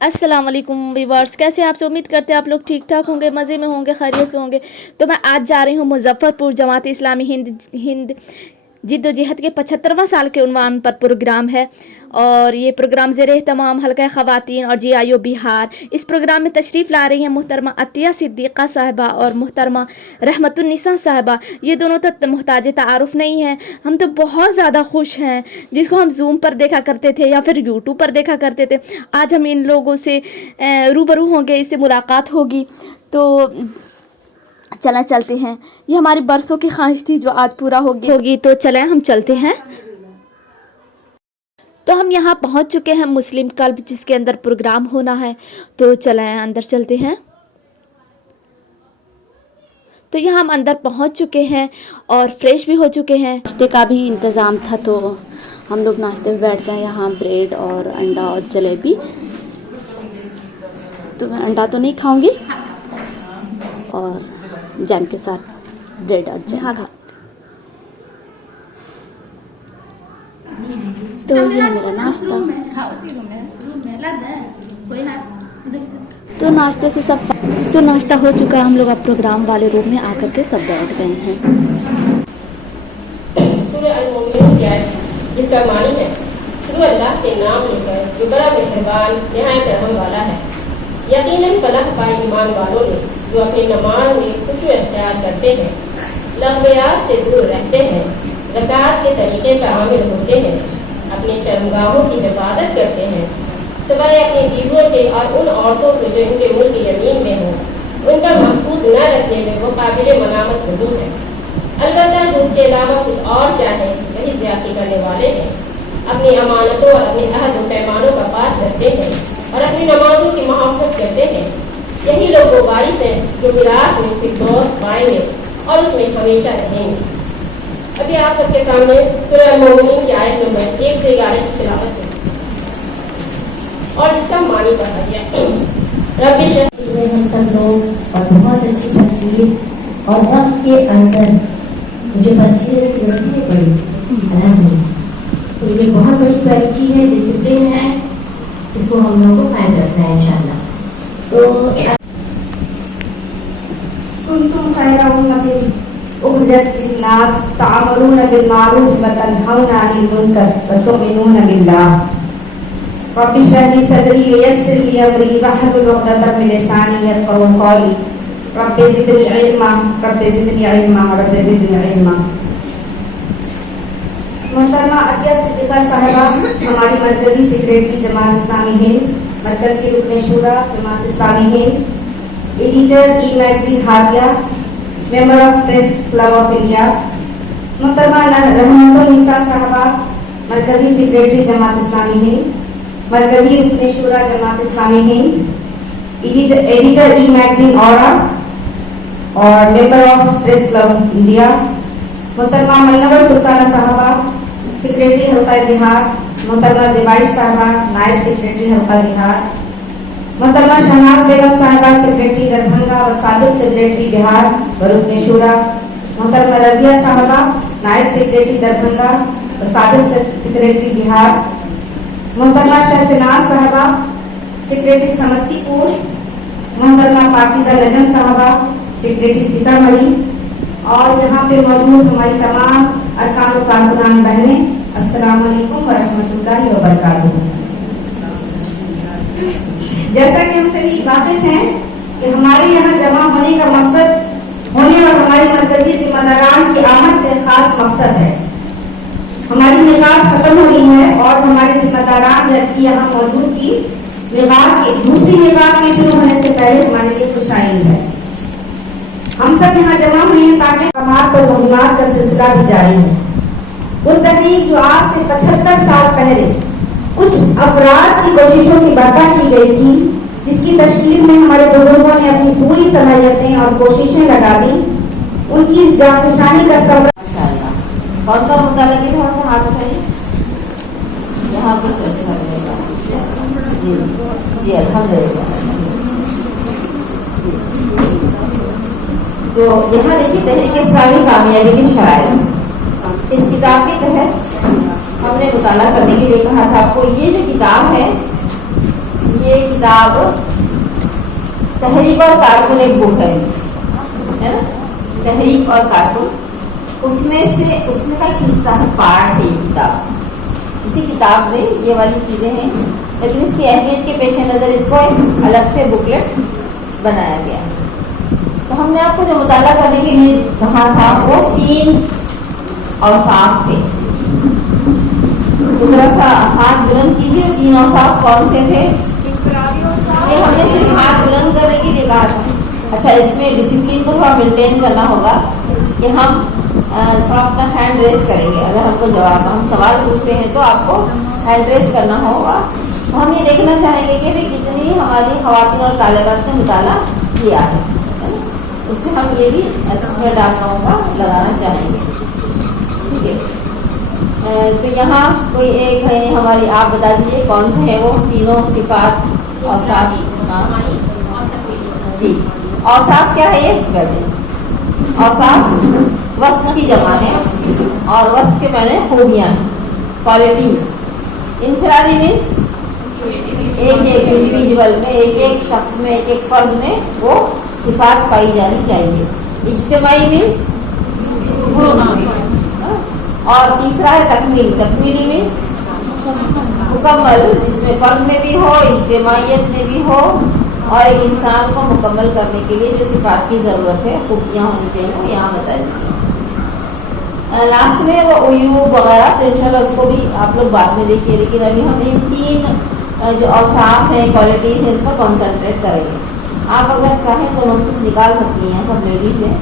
अस्सलाम वालेकुम व्यूअर्स, कैसे आप? से उम्मीद करते हैं आप लोग ठीक ठाक होंगे, मज़े में होंगे, खैरियत से होंगे। तो मैं आज जा रही हूँ मुजफ्फरपुर। जमात इस्लामी हिंद जिद्दोजहद के 75वां साल के उन्वान पर प्रोग्राम है और ये प्रोग्राम ज़ेरे तमाम हल्का ख़वातीन और GIO बिहार। इस प्रोग्राम में तशरीफ़ ला रही हैं मुहतरमा अतिया सिद्दीक़ा साहिबा और मुहतरमा रहमतुन्निसा साहिबा। ये दोनों तो मुहताज तारुफ नहीं हैं। हम तो बहुत ज़्यादा खुश हैं, जिसको हम जूम पर देखा करते थे या फिर यूट्यूब पर देखा करते थे। आज हम इन लोगों से रूबरू होंगे, इससे मुलाकात होगी। तो चलते हैं। ये हमारी बरसों की ख्वाहिश थी जो आज पूरा होगी। तो चलें, हम चलते हैं। तो हम यहाँ पहुँच चुके हैं मुस्लिम क्लब, जिसके अंदर प्रोग्राम होना है। तो चलें, अंदर चलते हैं। तो यहाँ हम अंदर पहुँच चुके हैं और फ्रेश भी हो चुके हैं। नाश्ते का भी इंतज़ाम था, तो हम लोग नाश्ते में बैठ गए। यहाँ ब्रेड और अंडा और जलेबी। तो मैं अंडा तो नहीं खाऊंगी और जैम के साथ ब्रेड और जैम खा। तो ये है मेरा नाश्ता। तो नाश्ते से सब तो नाश्ता हो चुका है। हम लोग अब प्रोग्राम वाले रूम में आकर के सब बैठ गए हैं। जिसका मानी है शुरू अल्लाह के नाम लेकर, जो बड़ा मेहरबान निहायत रहम वाला है। यकीनन फलाह पाई ईमान वालों ने, जो अपनी नमाज में खुशू इख्तियार करते हैं, लग़्वियात से दूर रहते हैं, ज़कात के तरीके पर आमिल होते हैं, अपनी शर्मगाहों की हिफाजत करते हैं, सिवाय अपनी बीवियों से और उन औरतों को जो इनके मुल्क यमीन में हो, उन पर महफूज न रखने में वो काबिल मलामत नहीं है। अलबत्ता जो उसके अलावा कुछ और चाहे वही ज़्यादती करने वाले हैं। अपनी अमानतों और अपने अहद व पैमानों का पास रखते हैं और अपनी नमाजों की मुहाफ़त करते हैं। यही लोग वो वारिस हैं जो मिरास में फिरदौस पाएंगे और उसमें हमेशा रहेंगे। अभी आप सबके सामने सूरह अल-मोमिनीन की आयत नंबर 1 से 11 की तिलावत है और जिसका मानी पढ़ा गया। रब्बिश हम सब लोग और बहुत अच्छी तस्वीर और वक्त के अंदर मुझे तस्वीरें देखनी पड़ी। तो ये बहुत बड़ी क्वालिटी है, डिसिप्लिन है, इसको हम लोगों को कायम रखना है इंशाल्लाह। तो कुंतुम खैरा उम्मतिन उखरिजत लिन्नास तअमुरूना बिल मारूफ व तनहौना अनिल मुनकर व तु'मिनूना बिल्लाह। रब्बि इश्रह ली सदरी व यस्सिर ली अमरी वहलुल उक़दतम मिन लिसानी यफ़क़हू क़ौली। Rabbi ज़िदनी इल्मा, rabbi ज़िदनी इल्मा, rabbi ज़िदनी इल्मा। मोहतरमा अतिया सिद्दीक़ा साहिबा हमारी मरकज़ी सेक्रेटरी जमात इस्लामी हिंद, मरकज़ी रुकन शूरा Jamaat Islami Hind, editor e-magazine Hadiya, member of press club of India. मोहतरमा रहमतुन्निसा साहिबा मरकज़ी सेक्रेटरी जमात इस्लामी हिंद, मरकज़ी रुकन शूरा जमात इस्लामी हिंद, एडिटर ई-मैगज़ीन और member of press club India. मोहतरमा मनवर सुल्ताना साहिबा सेक्रेटरी हल्का बिहार, मोहतरमा ज़िबाइश साहिबा नायब सेक्रेटरी हल्का बिहार, मोहतरमा शहनाज बेगम साहिबा सेक्रेटरी दरभंगा व साबिक सेक्रेटरी बिहार व रुकन शूरा, मोहतरमा रजिया साहिबा नायब सेक्रेटरी दरभंगा व साबिक सेक्रेटरी बिहार, मोहतरमा शहनाज साहिबा सेक्रेटरी समस्तीपुर, मोहतरमा पाकिज़ा नजम साहिबा सेक्रेटरी सीतामढ़ी और यहाँ पे मौजूद हमारी तमाम अरकान व कारकुनान बहनें, अस्सलाम वालेकुम व रहमतुल्लाहि व बरकातुहू। जैसा कि हम सभी वाकिफ हैं कि हमारे यहाँ जमा होने का मकसद होने और हमारी मरकजी जिम्मेदारान की आमद का खास मकसद है। हमारी मिकात खत्म हो गई है और हमारे जिम्मेदारान जबकि यहाँ मौजूद की मिकात की दूसरी मिकात के शुरू होने से पहले हमारे लिए खुशाइन है। हम सब यहाँ जमा हुए हैं ताकि हमारे पर मुहिमात का सिलसिला भी जारी हो। वो तहरीक जो आज से 75 साल पहले कुछ अफराद की कोशिशों से बर्पा की गई थी, जिसकी तश्कील में हमारे बुजुर्गों ने अपनी पूरी सलाहियतें और कोशिशें लगा दी, उनकी इस जाफिशानी का सबब कौन सा मुद्दा लगे, थोड़ा सा हाथ उठाइए। यहाँ कुछ अच्छा लगेगा जी अल्हम्दुलिल्लाह। तो यहाँ देखिए तहरीक इस्लामी कामयाबी की शराइत, इस किताब के तहत हमने मुताला करने के लिए कहा था आपको। ये जो किताब है یہ کتاب تحریک اور کارکن ایک بک ہے نا، تحریک اور کارکن، اس میں کا ایک حصہ ہے، پارٹ ہے یہ کتاب، اسی کتاب میں یہ والی چیزیں ہیں، لیکن اس کی اہمیت کے پیش نظر اس کو ایک الگ سے بکلیٹ بنایا گیا. تو ہم نے آپ کو جو مطالعہ کرنے کے لیے کہا تھا وہ 3 اوصاف تھے. تو ذرا سا ہاتھ بلند کیجیے. 3 اوصاف کون سے تھے؟ یہ ہم نے صرف ہاتھ بلند کرنے کے لیے کہا تھا. اچھا، اس میں ڈسپلن کو تھوڑا مینٹین کرنا ہوگا کہ ہم تھوڑا اپنا ہینڈ ریس کریں گے. اگر ہم کو ہم سوال پوچھتے ہیں تو آپ کو ہینڈ ریس کرنا ہوگا. ہم یہ دیکھنا چاہیں گے کہ کتنی ہماری خواتین اور طالبات نے مطالعہ کیا ہے. اس سے ہم یہ بھی اسسمنٹ آپ لوگوں کا لگانا چاہیں گے. ٹھیک ہے، تو یہاں کوئی ایک ہے ہماری، آپ بتا دیجیے کون سے ہے وہ تینوں صفات اوصاف؟ جی، اوصاف کیا ہے یہ بیٹھے؟ اوصاف وصف کی جمع ہے، اور وصف کے معنی خوبیاں، کوالٹیز. انفرادی مینس ایک انڈیویجول میں، ایک شخص میں، ایک فرد میں وہ صفات پائی جانی چاہیے. اجتماعی مینس گروپ میں. اور تیسرا ہے تکمیلی مینس مکمل، جس میں فرد میں بھی ہو، اجتماعیت میں بھی ہو، اور ایک انسان کو مکمل کرنے کے لیے جو صفات کی ضرورت ہے، خوبیاں ہونی چاہیے، وہ یہاں بتا دیجیے. لاسٹ میں وہ عیوب وغیرہ تو انشاءاللہ اس کو بھی آپ لوگ بعد میں دیکھیے، لیکن ابھی ہم ان 3 جو اوصاف ہیں، کوالٹیز ہیں، اس پر کانسنٹریٹ کریں گے. آپ اگر چاہیں تو نوٹس نکال سکتی ہیں، سب لیڈیز ہیں،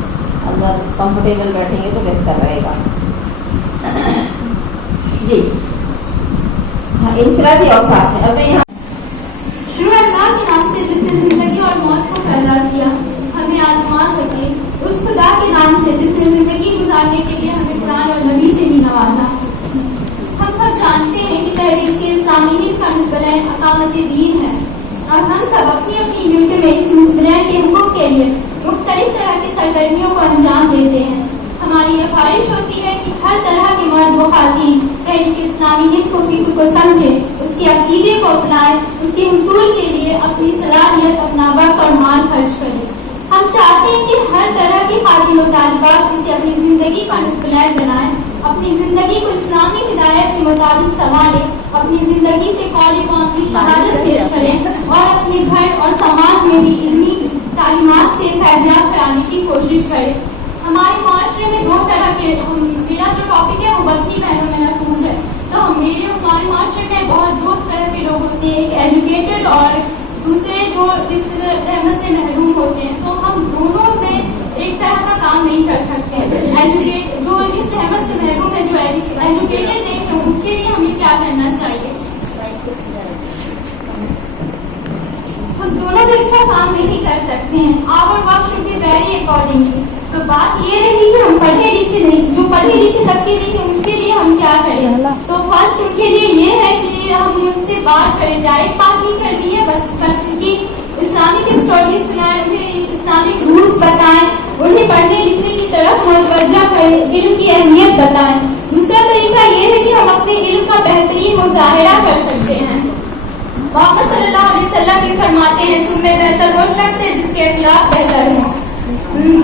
اگر کمفرٹیبل بیٹھیں گے تو بہتر رہے گا. جی انفرادی اوصاف ہے. اب میں یہاں شروع اللہ کے نام سے جس نے زندگی اور موت کو پیدا کیا، ہمیں آزما سکے، اس خدا کے نام سے جس نے زندگی گزارنے کے لیے ہمیں قرآن اور نبی سے بھی نوازا. ہم سب جانتے ہیں کہ تحریک اسلامی ہند کا نسبلین اقامت دین ہے، اور ہم سب اپنی اپنی یونٹوں میں اس نسبلین کے حقوق کے لیے مختلف طرح کی سرگرمیوں کو انجام دیتے ہیں. ہماری یہ خواہش ہوتی ہے کہ ہر طرح کے مرد و خواتین تحریک اسلامی ہند کو فکر کو سمجھے، اس کے عقیدے کو اپنائے، اس کے حصول کے لیے اپنی صلاحیت، اپنا وقت اور مال خرچ کرے. ہم چاہتے ہیں کہ ہر طرح کی خواتین و طالبات اسے اپنی زندگی کا نسبلین بنائیں، اپنی زندگی کو اسلامی ہدایت کے مطابق سنوارے، اپنی زندگی سے قولی و عملی شہادت پیش کریں، اور اپنے گھر اور سماج میں بھی علمی تعلیمات سے فیضیاب کرانے کی کوشش کریں. ہمارے معاشرے میں 2 طرح کے، میرا جو ٹاپک ہے وہ وطنی بہنوں میں محفوظ ہے، تو ہمارے معاشرے میں بہت 2 طرح کے لوگ ہوتے ہیں، ایک ایجوکیٹڈ اور دوسرے جو اس رحمت سے محروم ہوتے ہیں. تو ہم دونوں میں ایک طرح کا کام نہیں کر سکتے. جو جس رحمت سے محروم ہے، جو ایجوکیٹڈ نہیں ہے، ان کے لیے ہمیں کیا کرنا چاہیے؟ ہم دونوں ایک ساتھ کام نہیں کر سکتے ہیں. Our work should be very accordingly. تو بات یہ رہی کہ ہم پڑھے لکھے نہیں، جو پڑھے لکھے طبقے نہیں ہیں ان کے لیے ہم کیا کریں؟ تو فرسٹ ان کے لیے یہ ہے کہ ہم ان سے بات کریں، ڈائریکٹ بات نہیں کرنی ہے، بلکہ اسلامک اسٹڈیز سنائیں، انہیں اسلامک رولس بتائیں، انہیں پڑھنے لکھنے کی طرف متوجہ کریں، علم کی اہمیت بتائیں. دوسرا طریقہ یہ ہے کہ ہم اپنے علم کا بہترین مظاہرہ کر سکتے ہیں. محمد صلی اللہ علیہ وسلم بھی فرماتے ہیں تم میں بہتر وہ شخص ہے جس کے اخلاق بہتر ہیں.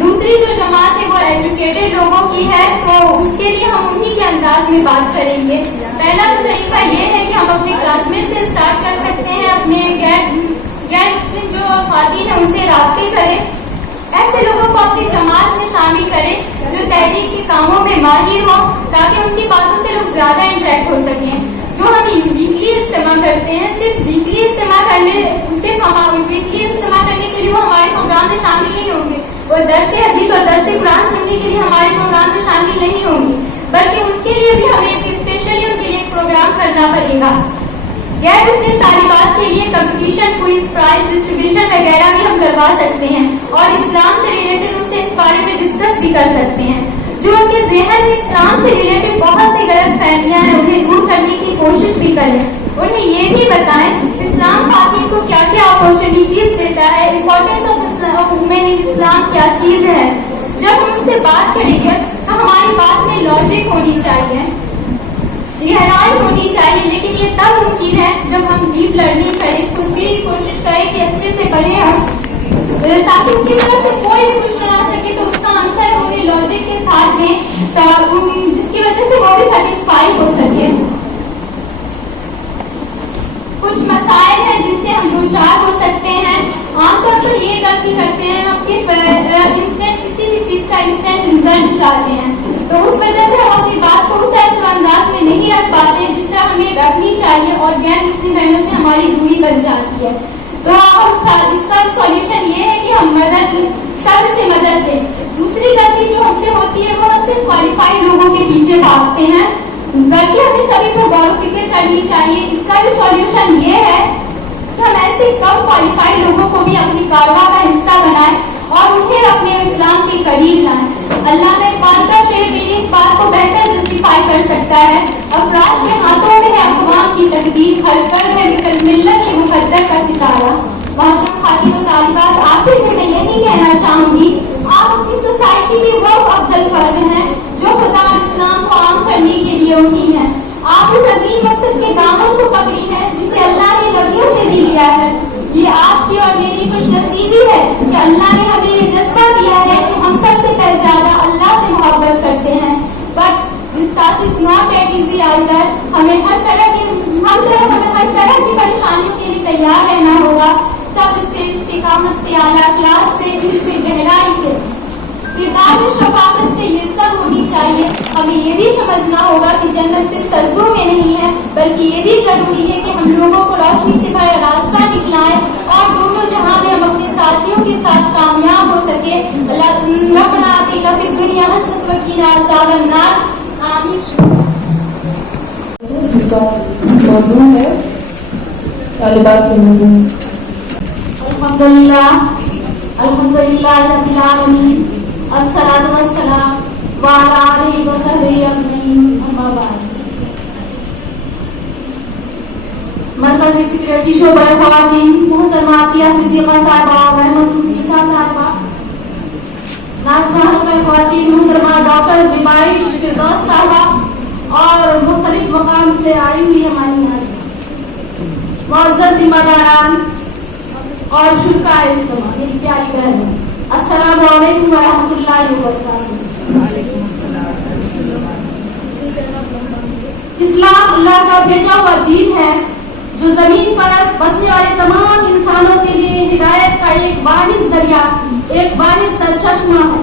دوسری جو جماعت ہے وہ ایجوکیٹڈ لوگوں کی ہے، تو اس کے لیے ہم انہی کے انداز میں بات کریں گے. پہلا تو طریقہ یہ ہے کہ ہم اپنے کلاس میٹ سے اسٹارٹ کر سکتے ہیں، اپنے غیر مسلم جو خواتین ہیں ان سے رابطے کریں، ایسے لوگوں کو اپنی جماعت میں شامل کریں جو تحریک کے کاموں میں ماہر ہوں، تاکہ ان کی باتوں سے لوگ زیادہ انٹریکٹ ہو سکیں. جو ہم ویکلی اجتماع کرتے ہیں، صرف ویکلی اجتماع کرنے کے لیے وہ ہمارے پروگرام میں شامل نہیں ہوں گے، وہ درس حدیث اور درس قرآن سننے کے لیے ہمارے پروگرام میں شامل نہیں ہوں گے، بلکہ ان کے لیے بھی ہمیں اسپیشلی ان کے لیے ایک پروگرام کرنا پڑے گا. غیر مسلم طالبات کے لیے کمپٹیشن، کوئز، پرائز ڈسٹریبیوشن وغیرہ بھی ہم کروا سکتے ہیں، اور اسلام سے ریلیٹڈ ان سے اس بارے میں ڈسکس بھی کر سکتے ہیں. جو ان کے ذہن میں اسلام سے ریلیٹڈ بہت سی غلط فہمیاں ہیں انہیں دور کرنے کی کوشش بھی کریں. انہیں یہ بھی بتائیں اسلام خواتین کو کیا کیا اپرچونیٹیز دیتا ہے، امپورٹینس آف وومن ان اسلام کیا چیز ہے. جب ہم ان سے بات کریں گے تو ہماری بات میں لاجک ہونی چاہیے. गहराई होनी चाहिए, लेकिन ये तब मुमकिन है जब हम डीप लर्निंग करें, खुद भी कोशिश करें कि अच्छे से पढ़ें हम, ताकि उनकी तरफ से कोई भी प्रश्न आ सके तो उसका आंसर हमें लॉजिक के साथ दें, जिसकी वजह से वो भी सेटिस्फाई हो सके। कुछ मसाइल हैं जिनसे हम दूचार हो सकते हैं। आमतौर पर ये गलती करते हैं कि इंस्टेंट किसी भी चीज़ का इंस्टेंट रिजल्ट चाहते हैं, तो उस वजह से हम अपनी बात को उस ऐसे अंदाज में नहीं रख पाते हैं जिस तरह हमें रखनी चाहिए, और गैर मुस्लिम बहनों से हमारी दूरी बन जाती है। तो हम इसका सॉल्यूशन ये है कि हम सबसे मदद लें। दूसरी गलती जो हमसे होती है वो हम सिर्फ क्वालिफाइड लोगों के पीछे भागते हैं, बल्कि हमें सभी पर गौर फिक्र करनी चाहिए। इसका भी सॉल्यूशन ये है कि हम ऐसे कम क्वालिफाइड लोगों को भी अपनी कारवां का हिस्सा बनाएं और उन्हें अपने इस्लाम के करीब लाएं। अल्लाह में पान का शेर मेरी इस बात को बेहतर जस्टिफाई कर सकता है। अफराद के हाथों में है अक़वाम की तकदीर, हर फर्द है मिल्लत के मुक़द्दर का सितारा। मोहतरम खातिन व तालिबात, आखिर में मैं यही कहना चाहूँगी, आप अपनी सोसाइटी के वो अफजल फर्द हैं जो खुदा और इस्लाम को आम करने के लिए उठी हैं। आप उस अजीम मकसद के दामन को पकड़ी है जिसे अल्लाह ने नबियों से भी लिया है। ये आपकी और मेरी खुशनसीबी है कि अल्लाह ने हमें ये जज्बा दिया है कि हम सबसे ज्यादा अल्लाह से मोहब्बत करते हैं। But this task is not that easy either. हमें हर तरह की परेशानियों के लिए तैयार रहना होगा, सब्र से, इस्तिकामत से, आला क्लास से, दिल से, गहराई से, किरदार में शफाकत से, ये सब होनी चाहिए। हमें ये भी समझना होगा कि जन्नत सिर्फ सजदों में नहीं है, बल्कि ये भी जरूरी है कि हम लोगों को रोशनी से भरा रास्ता दिखलाएं और दोनों जहां में हम अपने साथियों के साथ कामयाब हो सके। अल्लाह रब्बना आतिना फिद दुनिया हसनत व क़िना अज़ाबन नार। आमीन। मौजूद है तालिबात के मौजूद। अल्हम्दुलिल्लाह अल्हम्दुलिल्लाह रब्बिल आलमीन, अस्सलातु वस्सलाम व अला आलिहि व सहबिहि अजमईन, अम्मा बाद। मरकज़ी सेक्रेटरी शोबा ख़वातीन मोहतरमा आतिया सिद्दीक़ा साहिबा, रहमतुल्लाह साहिबा, नाज़िमा हल्क़ा ख़वातीन मोहतरमा डॉक्टर ज़िबाइश फिरदौस साहिबा और मुख्तलिफ मकाम से आई हुई हमारी मुअज़्ज़ज़ ज़िम्मेदारान और शुरा इज्तिमा, मेरी प्यारी बहनों, अस्सलामु अलैकुम व रहमतुल्लाहि व बरकातहू। इस्लाम अल्लाह का भेजा हुआ दीन है जो जमीन पर बसने वाले तमाम इंसानों के लिए हिदायत का एक वाहिद जरिया, एक वाहिद सरचश्मा है।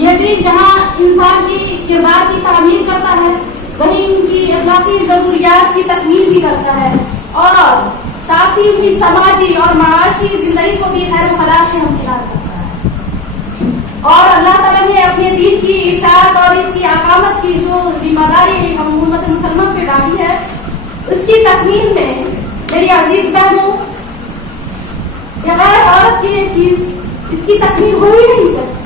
यह दीन जहाँ इंसान की किरदार की तामीर करता है, वहीं उनकी अखलाकी जरूरियात की तकमील भी करता है और साथ ही उनकी समाजी और माशी जिंदगी को भी खैर फलाह से हमकिनार करता है। और अल्लाह ताला ने अपने दीन की इशाअत और इसकी अकामत की जो जिम्मेदारी हम उम्मत मुसलमान पे डाली है, उसकी तकमील में मेरी अजीज बहनों, बगैर औरत की ये चीज, इसकी तकमील हो ही नहीं सकती।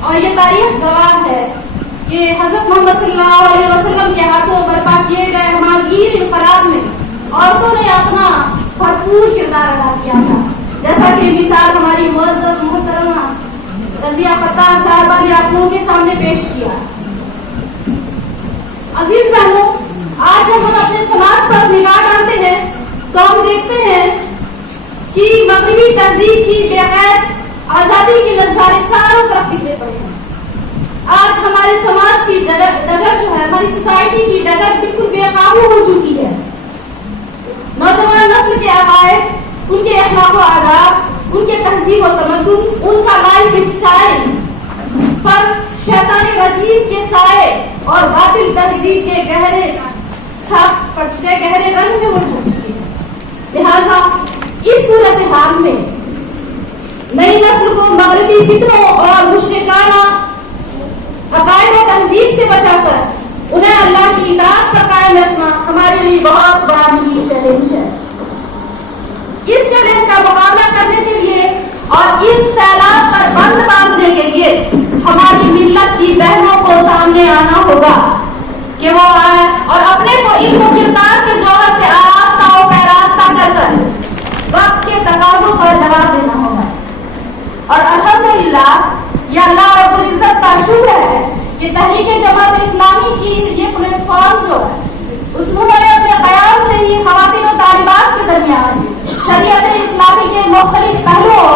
और ये तारीख गवाह है कि हज़रत मोहम्मद सल्लल्लाहु अलैहि वसल्लम के हाथों बर्पा किए गए हमागीर इनकलाब में औरतों ने अपना भरपूर किरदार अदा किया था। जैसा कि मिसाल हमारी मुअज़्ज़ज़ मोहतरमा रज़िया फ़त्ताह साहिबा ने आप लोगों के सामने पेश किया। अजीज बहनों, आज जब हम अपने समाज पर निगाह डालते हैं तो हम देखते हैं कि मग़रिबी तहज़ीब की बेक़ैद आज़ादी के नज़ारे चारों तरफ बिखरे पड़े हैं। आज हमारे समाज की डगर जो है, हमारी सोसाइटी की डगर बिल्कुल बेकाबू हो चुकी है। नौजवान नस्ल के अकायद, उनके अखलाक व आदाब, उनके तहज़ीब व तमद्दुन, उनका लाइफ स्टाइल पर शैतानी रजीम के साए और बातिल तहज़ीब के गहरे छाप पड़ चुके, गहरे रंग में उठ चुके हैं। लिहाजा इस सूरत हाल में नई नस्ल को मगरबी फितरों और मुशरिकाना अकायद व तहज़ीब से बचाकर उन्हें अल्लाह की इताअत पर कायम रखना हमारे लिए बहुत बड़ा ही चैलेंज है। इस चैलेंज का मुकाबला करने के लिए और इस सैलाब पर बंद बांधने के लिए हमारी मिल्लत की बहनों को सामने आना होगा कि वो आए और अपने को इल्म व किरदार के जौहर से आरास्ता और पैरास्ता कर वक्त के तकाज़ों का जवाब देना होगा। और अल्हम्दुलिल्लाह, या अल्लाह रब्बुल इज्जत का शुक्र है कि तहरीक जमात इस्लामी की ये खवातीन और तालिबात के दरमियान शरीयत इस्लामी के मुख्तलिफ पहलुओं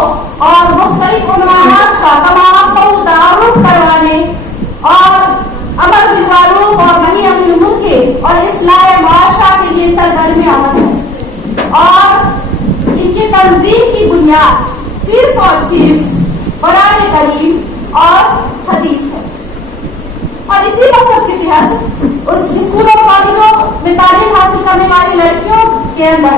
और मुख्तलिफ उन्वानात का तमाम तारुफ करवाने और अमर बिल मारूफ और नही अनिल मुनकर और इस्लाह मुआशरा के लिए सरगर्म आमद है। और इनकी तंजीम की बुनियाद सिर्फ और सिर्फ कुरान करीम और हदीस है। और इसी मकसद के तहत उस स्कूलों कॉलेजों में तालीम हासिल करने वाली लड़कियों के अंदर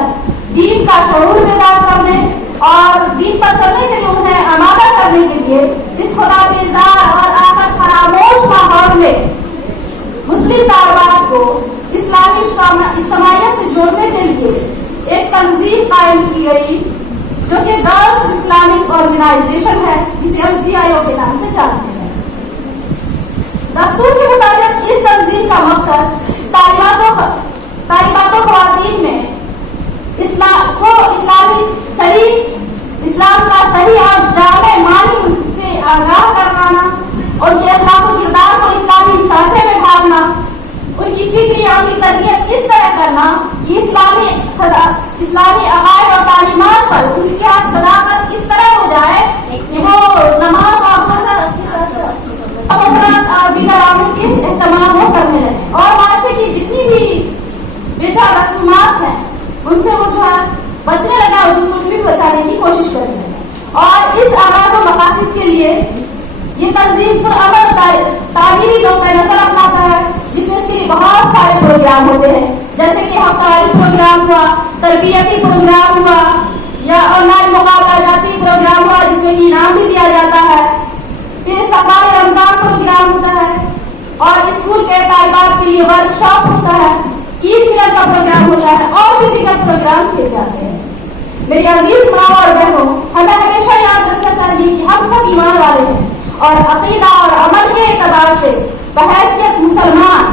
दीन का शऊर बेदार करने और दीन पर चलने के लिए उन्हें आमादा करने के लिए इस खुदा बेजार और आखिर फरामोश माहौल में मुस्लिम तालिबात को इस्लामी इज्तिमाइयत से जोड़ने के लिए एक तंजीम कायम की गई जो कि गर्ल्स इस्लामिक ऑर्गेनाइजेशन है, जिसे हम GIO के नाम से जानते हैं। दस्तूर के मुताबिक इस तंजीम का मकसद तालिबातों खवातीन में इस्लाम का सही और जामे मानी से आगाह करवाना, उनके अखलाक और किरदार को इस्लामी सांचे में ढालना, उनकी फिक्री और उनकी तरबियत इस तरह करना कि इस्लामी अकायद और तालीमात पर उनकी सदाकत इस तरह हो जाए कि वो नमाज और दीगर आमल के एहतमाम वो करने लगे और माशरे की जितनी भी बेचार रस्मात हैं उनसे वो जो है बचने लगा और दूसरों को भी बचाने की कोशिश करने लगे। और इस आगाज और मकासद के लिए ये तंजीम पुरअमल तामीरी नुक्ता नजर अपनाता है, जिसमें इसके लिए बहुत सारे प्रोग्राम होते हैं, जैसे कि हफ्तावारी प्रोग्राम हुआ, तरबियती प्रोग्राम हुआ या ऑनलाइन मुकाबला जाती प्रोग्राम हुआ जिसमें कि इनाम भी दिया जाता है। फिर इस्तक़बाल रमजान प्रोग्राम होता है और स्कूल के तालिबात के लिए वर्कशॉप होता है, ईद मिलन का प्रोग्राम होता है और भी दीगर प्रोग्राम किए जाते हैं। मेरी अजीज माँ और बहनों, हमें हमेशा याद रखना चाहिए कि हम सब ईमान वाले हैं और अकीदा और अमल के एतबार से बहैसियत मुसलमान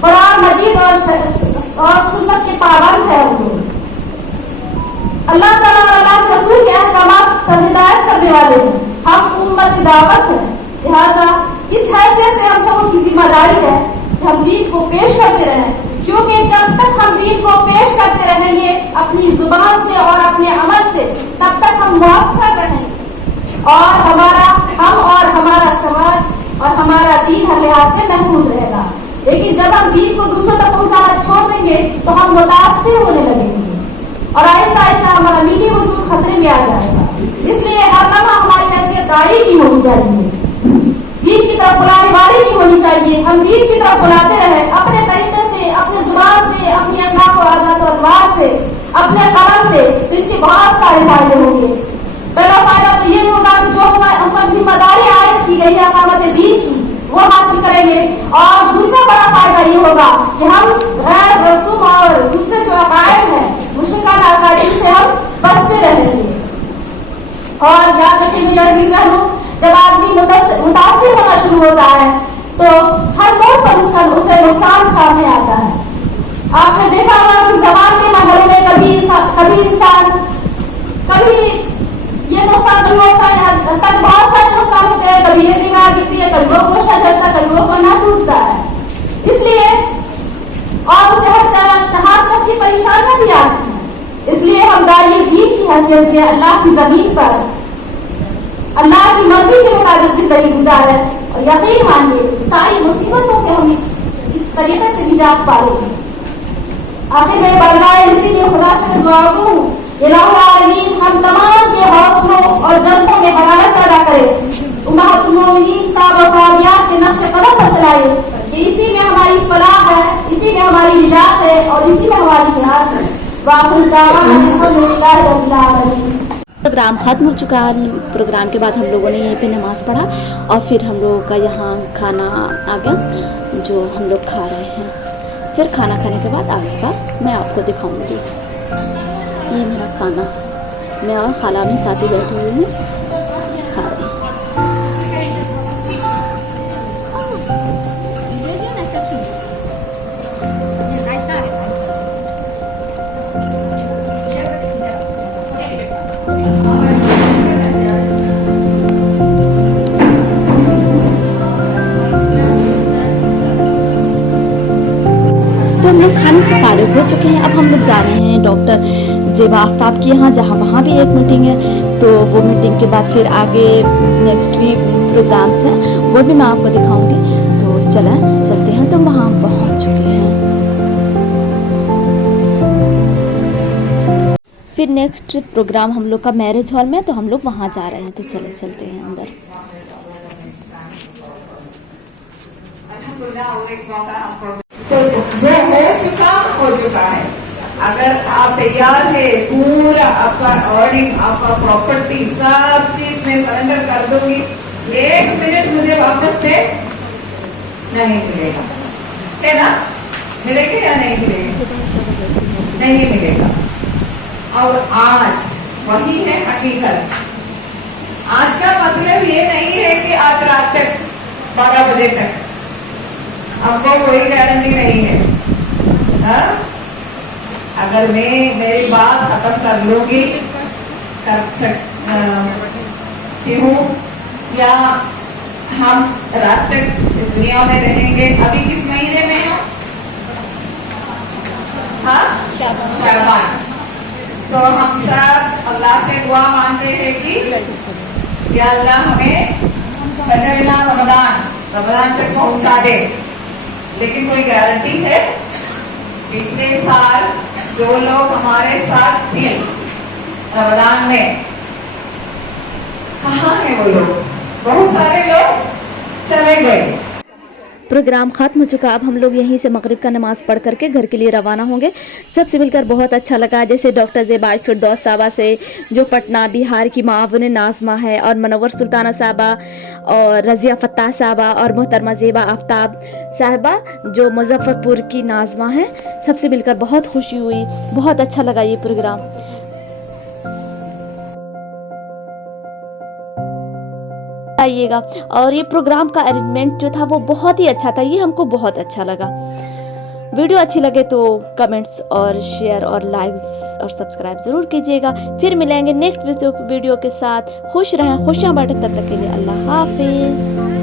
कुरान मजीद और सुन्नत के पाबंद है। हम लोग अल्लाह ताला और अल्लाह के रसूल के अहकामात पर हिदायत करने वाले हैं, हम उम्मत दावत है। लिहाजा इस हैसियत से हम सबों की जिम्मेदारी है कि हम दीन को पेश करते रहें, क्योंकि जब तक हम दीन को पेश करते रहेंगे अपनी जुबान से और अपने अमल से, तब तक हम मुअस्सर रहेंगे और हमारा समाज और हमारा दीन हर लिहाज से महफूज रहेगा। लेकिन जब हम दीन को दूसरों तक पहुंचाना छोड़ देंगे तो हम मुतासिर होने लगेंगे और आहिस्ता आहिस्ता हमारा मिली वजूद खतरे में आ जाएगा। इसलिए हर लम्हा हमारी हैसियत दाई की होनी चाहिए, दीन की तरफ बुलाने वाले की होनी चाहिए। हम दीन की तरफ बुलाते रहें अपने तरीके से, अपने जुबान से, अपनी अखलाक और आदत और अखबार से, अपने कलम से, तो इसके बहुत सारे फायदे होंगे। पहला फायदा तो ये होगा कि जो हम पर जिम्मेदारी आयद की गई है अकामत दीन की, वो हासिल करेंगे। और दूसरा बड़ा फायदा ये होगा कि हम गैर रसूम और दूसरे जो अकायद है मुश्रिकाना अकायद से हम बचते रहेंगे। और याद रखिए मेरी अजीज बहनों, जब आदमी मुतासिर होना शुरू होता है तो हर मोड़ पर उसे नुकसान सामने आता है। आपने देखा होगा कि जबान के मामलों में कभी इंसान कभी ये नुकसान, कभी तक बहुत सारे नुकसान होते हैं, कभी ये दीवार गिरती है, कभी वो गोशा झड़ता है, कभी वो पन्ना टूटता है। इसलिए और उसे हर चाह तरफ की परेशानियां भी आती हैं। इसलिए हम दाई दीन की हैसियत से अल्लाह की जमीन पर अल्लाह की मर्जी के मुताबिक जिंदगी गुजारे और यकीन मानिए सारी मुसीबतों से हम इस तरीके से निजात पाएंगे। आखिर में बरगाह इज़्ज़त में खुदा से मैं दुआ करूं, इलाहुल आलमीन हम तमाम के हौसलों और जज्बों में हरारत पैदा करे, उम्महातुल मोमिनीन साहब और साहबियात के नक्श कदम पर चलाए कि इसी में हमारी फलाह है, इसी में हमारी निजात है और इसी में हमारी हयात है। वाखिर दावाना अल्हम्दुलिल्लाहि रब्बिल आलमीन। प्रोग्राम ख़त्म हो चुका है। प्रोग्राम के बाद हम लोगों ने यहीं पे नमाज़ पढ़ा और फिर हम लोगों का यहाँ खाना आ गया जो हम लोग खा रहे हैं। फिर खाना खाने के बाद आगे का मैं आपको दिखाऊंगी। ये मेरा खाना, मैं और खाला में साथ ही बैठे हुए हैं, खा रहे हैं। तो हम लोग खाना यहीं से फारिग हो चुके हैं। अब हम लोग जा रहे हैं डॉक्टर ज़ेबा आफ्ताब के यहाँ, जहाँ वहाँ भी एक मीटिंग है। तो वो मीटिंग के बाद फिर आगे नेक्स्ट भी प्रोग्राम्स हैं, वो भी मैं आपको दिखाऊंगी। तो चलते हैं। तो वहाँ हम पहुँच चुके हैं। फिर नेक्स्ट प्रोग्राम हम लोग का मैरिज हॉल में, तो हम लोग वहाँ जा रहे हैं। तो चलते हैं अंदर। तो जो हो चुका है। अगर आप तैयार है, पूरा आपका अर्निंग, आपका प्रॉपर्टी, सब चीज में सरेंडर कर दूंगी, 1 मिनट मुझे वापस दे, नहीं मिलेगा, है ना? मिलेगा या नहीं मिलेगा? नहीं मिलेगा। और आज वही है हकीकत। आज का मतलब ये नहीं है कि आज रात तक 12 बजे तक, आपको कोई गारंटी नहीं है। हा? अगर मैं मेरी बात खत्म कर लूंगी, कर सकती हूँ, या हम रात तक इस दुनिया में रहेंगे। अभी किस महीने में हो? हाँ, शाबान। तो हम सब अल्लाह से दुआ मांगते हैं कि या अल्लाह हमें रमजान तक पहुंचा दे। लेकिन कोई गारंटी है? पिछले साल जो लोग हमारे साथ थे रमजान में, कहाँ हैं वो लोग? बहुत सारे लोग चले गए। प्रोग्राम ख़त्म हो चुका। अब हम लोग यहीं से मगरिब का नमाज़ पढ़ करके घर के लिए रवाना होंगे। सबसे मिलकर बहुत अच्छा लगा। जैसे डॉक्टर ज़ेबा फिरदौस साहबा से, जो पटना बिहार की मावन नाज़मा है, और मनव्वर सुल्ताना साहबा, और रज़िया फ़त्ताह साहबा, और मोहतरमा ज़ेबा आफ्ताब साहबा जो मुज़फ़्फ़रपुर की नाज़मा है। सबसे मिलकर बहुत खुशी हुई, बहुत अच्छा लगा ये प्रोग्राम। आइएगा। और ये प्रोग्राम का अरेंजमेंट जो था वो बहुत ही अच्छा था, ये हमको बहुत अच्छा लगा। वीडियो अच्छी लगे तो कमेंट्स और शेयर और लाइक्स और सब्सक्राइब ज़रूर कीजिएगा। फिर मिलेंगे नेक्स्ट वीडियो के साथ। खुश रहें, खुशियाँ बांटें। तब तक के लिए अल्लाह हाफिज़।